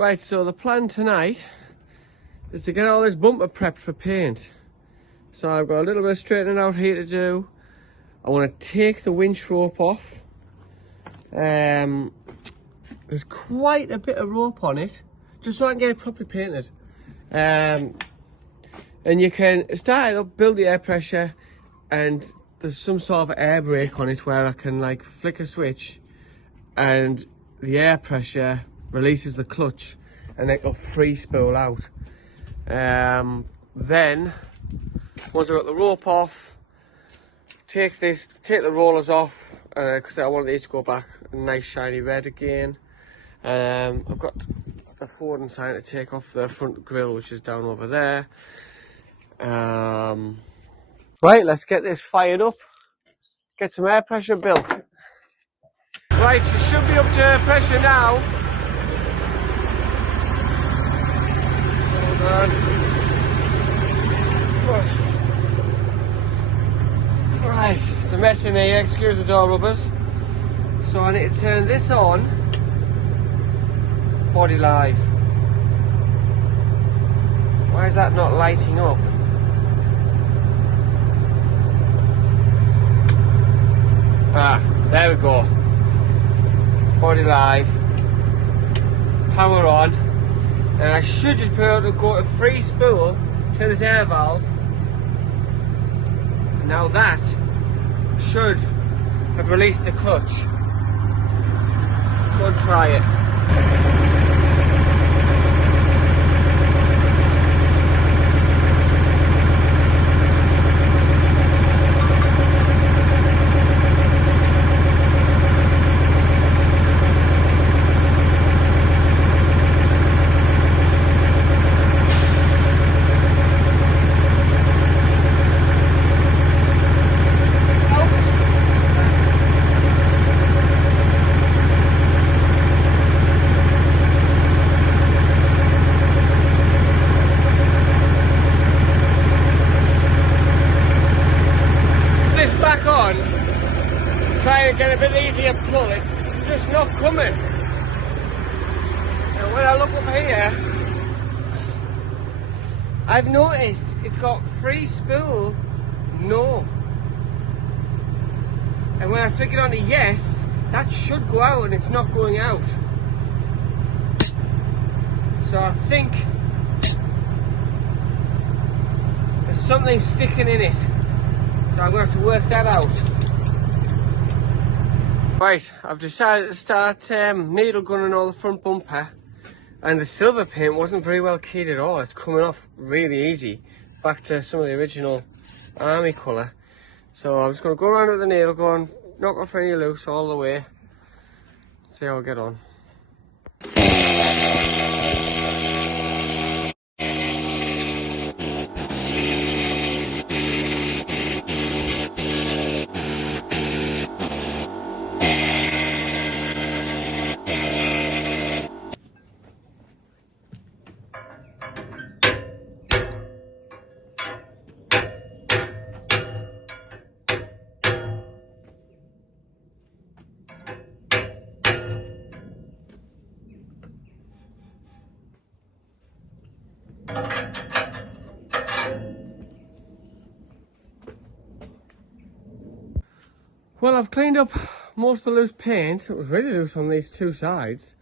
Right, so the plan tonight is to get all this bumper prepped for paint. So I've got a little bit of straightening out here to do. I want to take the winch rope off. There's quite a bit of rope on it, just so I can get it properly painted. And you can start it up, build the air pressure, and there's some sort of air brake on it where I can like flick a switch and the air pressure releases the clutch and it'll free spool out. Then once I've got the rope off, take the rollers off because I want these to go back a nice shiny red again. I've got the forwarding sign to take off the front grille, which is down over there. Right, let's get this fired up, get some air pressure built. Right, it should be up to pressure now. Hold on. Right, it's a mess in here, excuse the door rubbers. So I need to turn this on, body live. Why is that not lighting up? Ah, there we go. Body live, power on, and I should just be able to go to free spool, turn this air valve. Now that should have released the clutch. Let's go and try it. Try and get a bit easier pull, it's just not coming. And when I look up here, I've noticed it's got free spool, no. And when I flick it on to yes, that should go out and it's not going out. So I think there's something sticking in it. So I'm going to have to work that out. Right, I've decided to start needle gunning all the front bumper, and the silver paint wasn't very well keyed at all. It's coming off really easy, back to some of the original army colour. So I'm just going to go around with the needle gun, knock off any loose all the way, see how I get on. Well, I've cleaned up most of the loose paint. It was really loose on these two sides.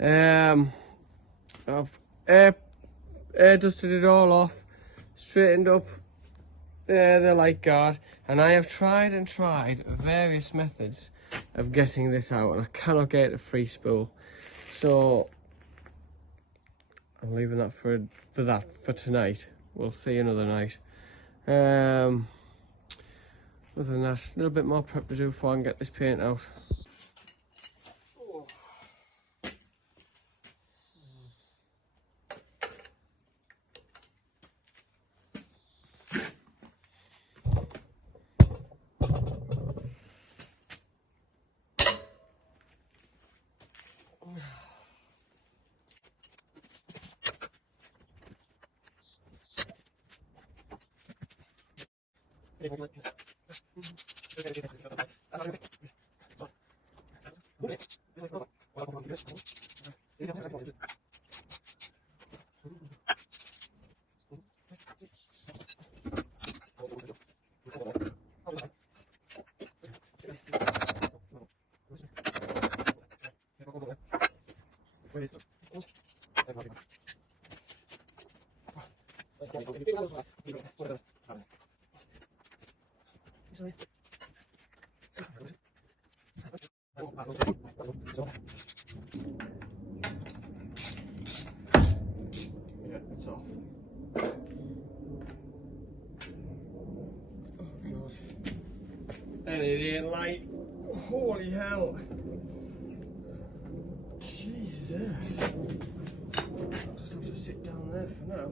I've air dusted it all off, straightened up the light guard, and I have tried and tried various methods of getting this out, and I cannot get it to free spool. So I'm leaving that for tonight. We'll see another night. Other than that, a little bit more prep to do before I can get this paint out. Yeah, it's off. Oh God. And it ain't light. Holy hell. Jesus. I'll just have to sit down there for now.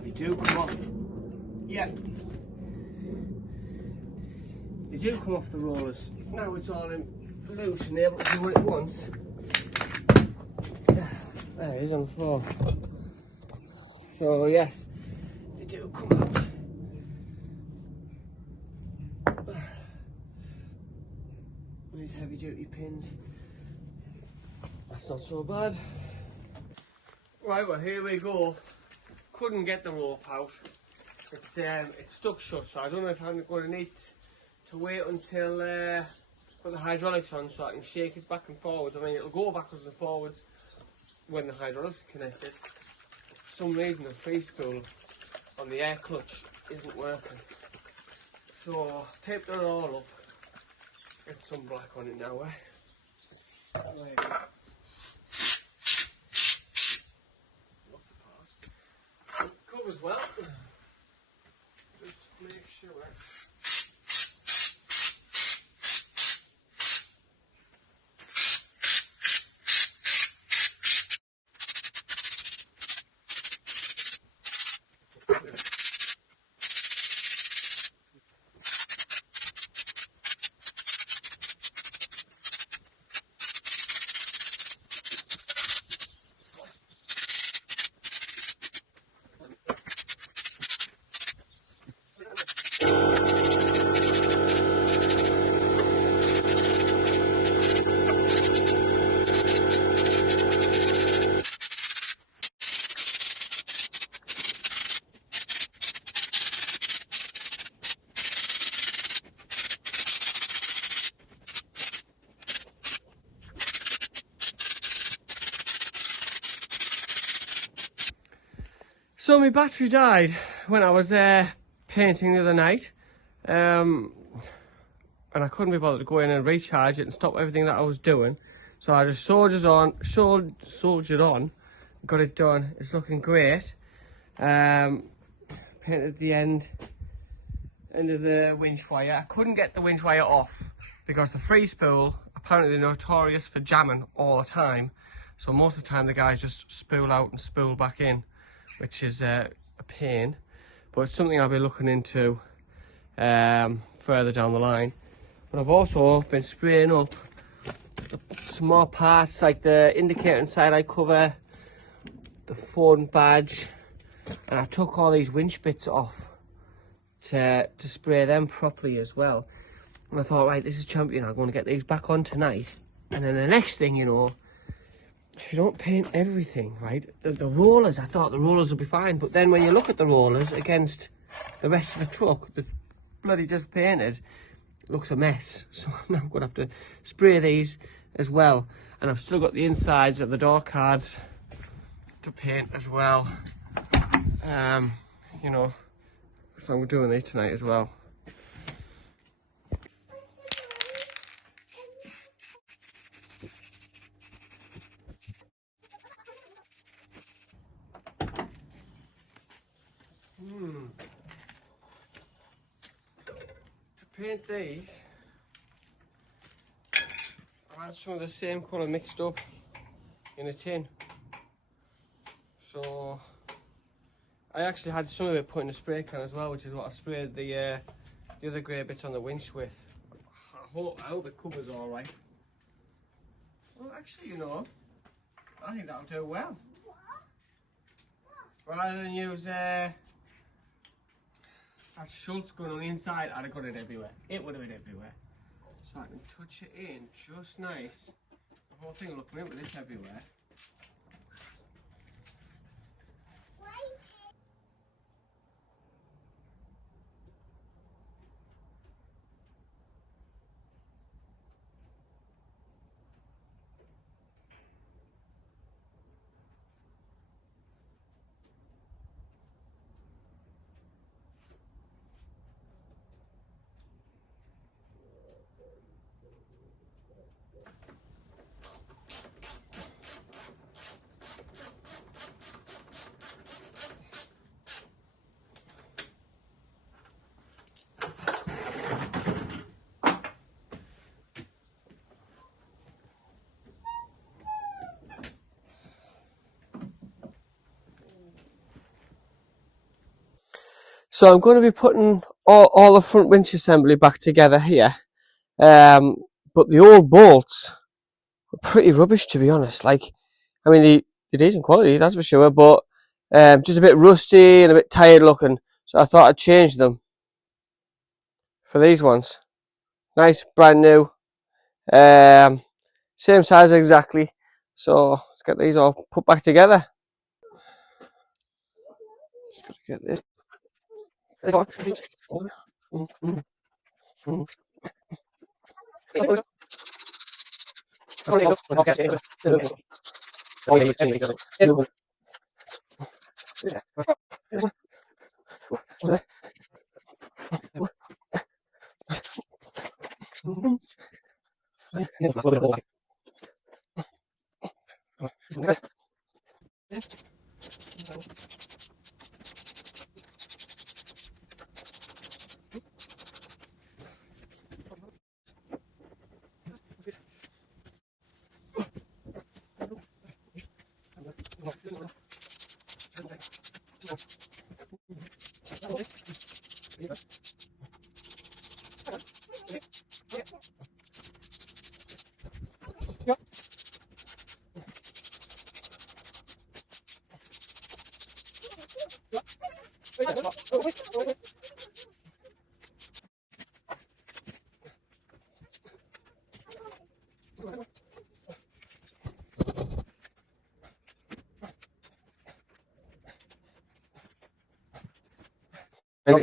They do come off. Yeah. They do come off the rollers. Now it's all in loose and able to do it at once. There it is on the floor. So yes, they do come out. These heavy duty pins. That's not so bad. Right, well here we go. Couldn't get the rope out. It's stuck shut, so I don't know if I'm going to need to wait until put the hydraulics on so I can shake it back and forwards. I mean, it'll go backwards and forwards when the hydraulics are connected. For some reason the free spool on the air clutch isn't working. So taped it all up. Get some black on it now, There you go. Covers well. Just make sure. So my battery died when I was painting the other night, and I couldn't be bothered to go in and recharge it and stop everything that I was doing. So I just soldiered on, got it done. It's looking great. Painted the end of the winch wire. I couldn't get the winch wire off because the free spool, apparently they're notorious for jamming all the time. So most of the time the guys just spool out and spool back in, which is a pain, but it's something I'll be looking into further down the line. But I've also been spraying up some more parts like the indicator and side eye cover, the phone badge, and I took all these winch bits off to spray them properly as well. And I thought, right, this is champion, I'm going to get these back on tonight. And then the next thing you know, if you don't paint everything, right, the rollers, I thought the rollers would be fine, but then when you look at the rollers against the rest of the truck, the bloody just painted, it looks a mess. So I'm now going to have to spray these as well. And I've still got the insides of the door cards to paint as well. You know, so I'm doing these tonight as well. To paint these, I had some of the same colour mixed up in a tin. So I actually had some of it put in a spray can as well, which is what I sprayed the other grey bits on the winch with. I hope it covers all right. Well, actually, you know, I think that'll do well. Rather than use that Schultz gun on the inside, I'd have got it everywhere. It would have been everywhere. So I can touch it in just nice. The whole thing will look mint with this everywhere. So I'm going to be putting all the front winch assembly back together here. But the old bolts were pretty rubbish, to be honest. Like, I mean, they're decent quality, that's for sure, but just a bit rusty and a bit tired looking. So I thought I'd change them for these ones. Nice, brand new. Same size exactly. So let's get these all put back together. Get this. So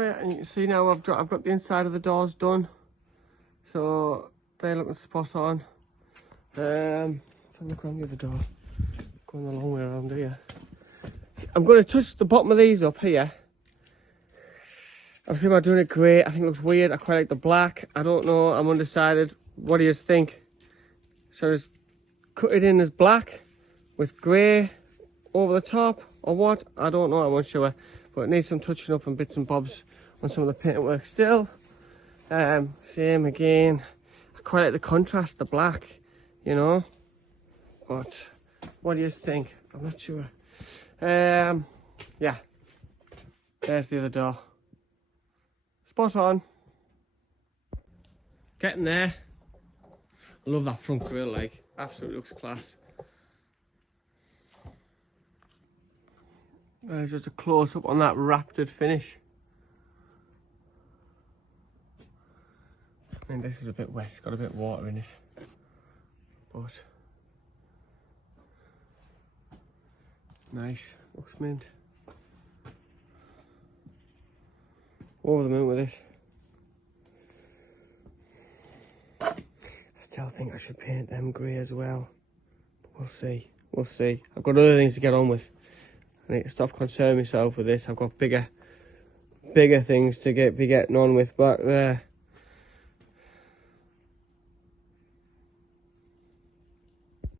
yeah, and you can see now I've got the inside of the doors done, so they're looking spot on. Look around the other door, going the long way around here. I'm going to touch the bottom of these up here. I was thinking about doing it grey. I think it looks weird. I quite like the black. I don't know. I'm undecided. What do you think? Should I just cut it in as black with grey over the top or what? I don't know. I'm unsure. But it needs some touching up and bits and bobs on some of the paintwork still. Same again. I quite like the contrast, the black, you know. But what do you think? I'm not sure. Yeah. There's the other door. Spot on. Getting there. I love that front grille, like, absolutely looks class. There's just a close up on that raptored finish. I mean, this is a bit wet, it's got a bit of water in it. But nice, looks mint. Over the moon with it. I still think I should paint them grey as well. But we'll see. We'll see. I've got other things to get on with. I need to stop concerning myself with this. I've got bigger things to be getting on with back there.